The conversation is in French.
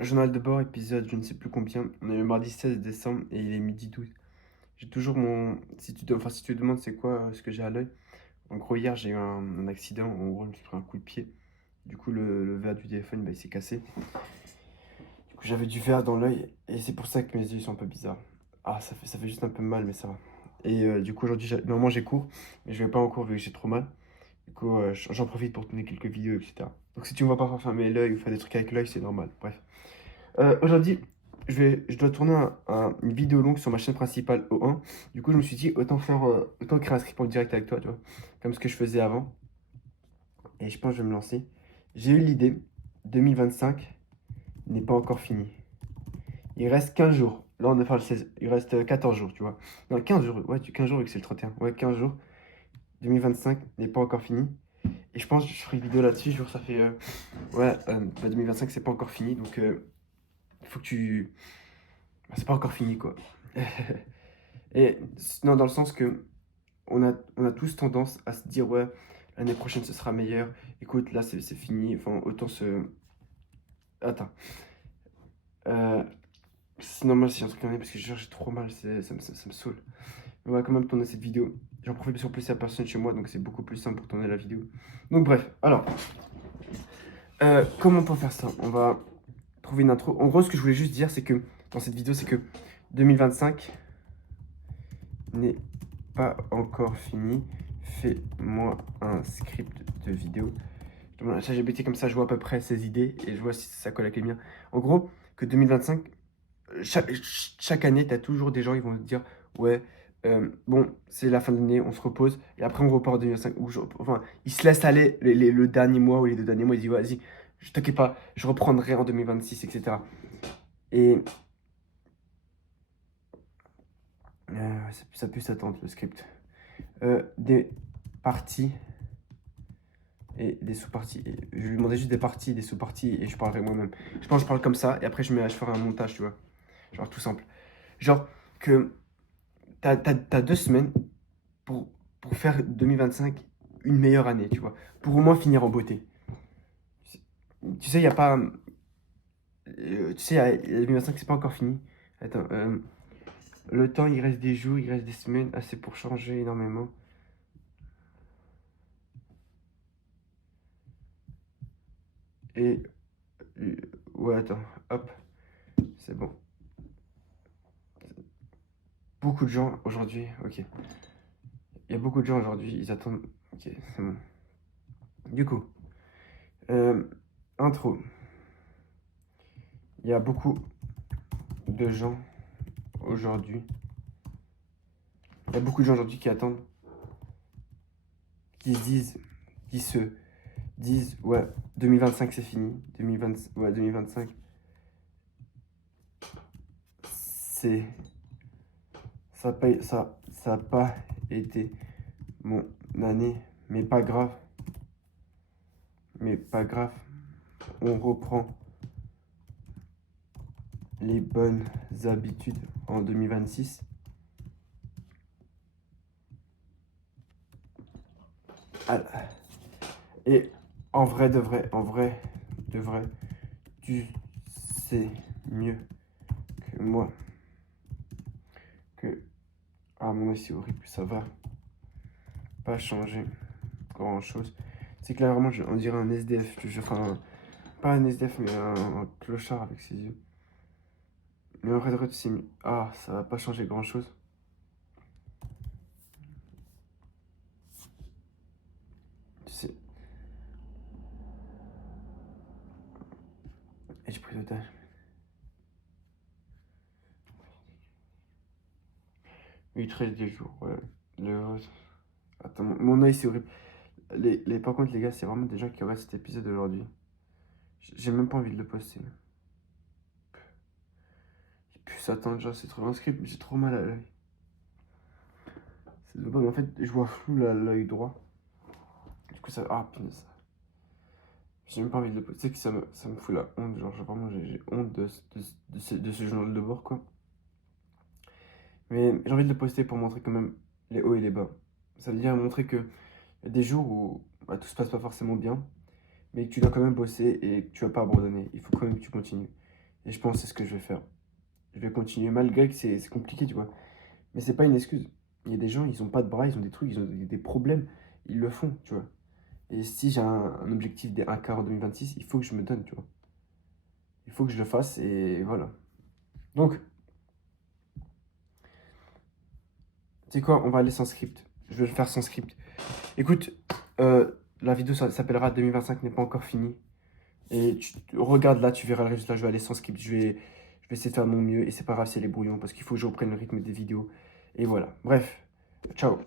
Journal de bord, épisode je ne sais plus combien. On est le mardi 16 décembre et il est midi 12. J'ai toujours mon. Si tu te demandes c'est quoi ce que j'ai à l'œil, en gros, hier j'ai eu un accident. En gros, je me suis pris un coup de pied. Du coup, le verre du téléphone il s'est cassé. Du coup, j'avais du verre dans l'œil et c'est pour ça que mes yeux ils sont un peu bizarres. Ah, ça fait juste un peu mal, mais ça va. Et du coup, aujourd'hui, normalement j'ai cours, mais je vais pas en cours vu que j'ai trop mal. Du coup, j'en profite pour tourner quelques vidéos, etc. Donc, si tu me vois pas fermer l'œil ou faire des trucs avec l'œil, c'est normal. Bref. Aujourd'hui, je dois tourner une vidéo longue sur ma chaîne principale O1. Du coup, je me suis dit, autant créer un script en direct avec toi, tu vois, comme ce que je faisais avant. Et je pense que je vais me lancer. J'ai eu l'idée, 2025 n'est pas encore fini. Il reste 15 jours. Là, on est fin le 16. Il reste 14 jours, tu vois. Non, 15 jours. Ouais, 15 jours vu que c'est le 31. Ouais, 15 jours. 2025 n'est pas encore fini. Et je pense que je ferai une vidéo là-dessus. Genre, ça fait. Ouais, 2025, c'est pas encore fini. Donc, il faut que tu. Bah, c'est pas encore fini, quoi. Et non, dans le sens que on a tous tendance à se dire, ouais, l'année prochaine ce sera meilleur. Écoute, là c'est fini. Enfin, autant se. Attends. Euh, c'est normal si j'ai un truc à dire parce que je jure, j'ai trop mal. Ça me saoule. Mais on va quand même tourner cette vidéo. J'en profite parce qu'en plus, il n'y a personne chez moi, donc c'est beaucoup plus simple pour tourner la vidéo. Donc, bref, alors, comment on peut faire ça? On va trouver une intro. En gros, ce que je voulais juste dire, c'est que dans cette vidéo, c'est que 2025 n'est pas encore fini. Fais-moi un script de vidéo. Je demande à ChatGPT comme ça, je vois à peu près ses idées et je vois si ça colle avec les miens. En gros, que 2025, chaque année, tu as toujours des gens qui vont te dire, ouais, bon, c'est la fin de l'année, on se repose, et après on repart en 2025. Enfin, ils se laissent aller le dernier mois ou les 2 derniers mois, ils disent, vas-y, je t'inquiète pas, je reprendrai en 2026, etc. Et ça pue s'attendre, le script. Des parties et des sous-parties. Je lui demandais juste des parties, des sous-parties, et je parlerai moi-même. Je pense que je parle comme ça, et après je ferai un montage, tu vois. Genre tout simple. Genre que t'as 2 semaines pour, pour faire 2025 une meilleure année, tu vois. Pour au moins finir en beauté. Tu sais, il n'y a pas. Tu sais, 2025, c'est pas encore fini. Attends, le temps, il reste des jours, il reste des semaines, assez pour changer énormément. Et. euh, ouais, attends, hop, c'est bon. Beaucoup de gens aujourd'hui, ok. Il y a beaucoup de gens aujourd'hui, ils attendent. Ok, c'est bon. Du coup, euh, intro. Il y a beaucoup de gens aujourd'hui. Il y a beaucoup de gens aujourd'hui qui attendent, qui se disent, qui se disent, ouais, 2025 c'est fini. 2020, ouais, 2025, c'est. Ça a pas été mon année, mais pas grave. Mais pas grave. On reprend les bonnes habitudes en 2026. Ah, et en vrai de vrai, tu sais mieux que moi que. Ah, mon œil, c'est horrible, ça va pas changer grand chose. C'est que là, vraiment, on dirait un SDF. Enfin, pas un SDF, mais un clochard avec ses yeux. Mais en vrai de vrai, tu sais, ah, ça va pas changer grand chose. Tu sais. Et j'ai pris l'otage. Il te reste des jours, ouais. Le... Attends, mon œil, c'est horrible. Par contre, les gars, c'est vraiment des gens qui regardent cet épisode aujourd'hui. J'ai même pas envie de le poster. Et puis ça attend, genre, c'est trop un script, mais j'ai trop mal à l'œil. C'est dommage, mais en fait, je vois flou là, l'œil droit. Du coup, ça. Ah, punaise. J'ai même pas envie de le poster. Tu sais que ça me fout la honte. Genre, vraiment, j'ai honte de ce journal de bord, quoi. Mais j'ai envie de le poster pour montrer quand même les hauts et les bas. Ça veut dire montrer que y a des jours où bah, tout se passe pas forcément bien, mais que tu dois quand même bosser et que tu vas pas abandonner. Il faut quand même que tu continues. Et je pense que c'est ce que je vais faire. Je vais continuer malgré que c'est compliqué, tu vois. Mais c'est pas une excuse. Il y a des gens, ils ont pas de bras, ils ont des trucs, ils ont des problèmes. Ils le font, tu vois. Et si j'ai un objectif des 1K en 2026, il faut que je me donne, tu vois. Il faut que je le fasse et voilà. Donc, tu sais quoi, on va aller sans script. Je vais le faire sans script. Écoute, la vidéo s'appellera 2025 n'est pas encore fini. Et regarde là, tu verras le résultat. Je vais aller sans script. Je vais essayer de faire de mon mieux. Et c'est pas grave si elle est brouillon parce qu'il faut que je reprenne le rythme des vidéos. Et voilà. Bref, ciao.